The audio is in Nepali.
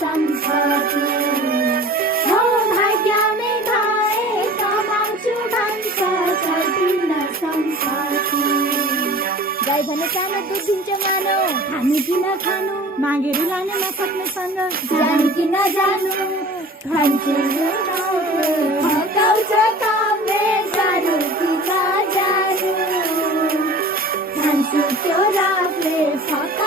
सम्पत्ति हो भाग्यमै भए कमाउँछु भन्छ छर्दिन सम्पत्ति गाई भने सानो दुध दिन्छ मानो खानु कि नखानु मागेर लानु नसक्ने सँग जानु कि नजानु खान्छु फकाउँछ कामले जानु कि नजानु खान्छु त्यो रातले फका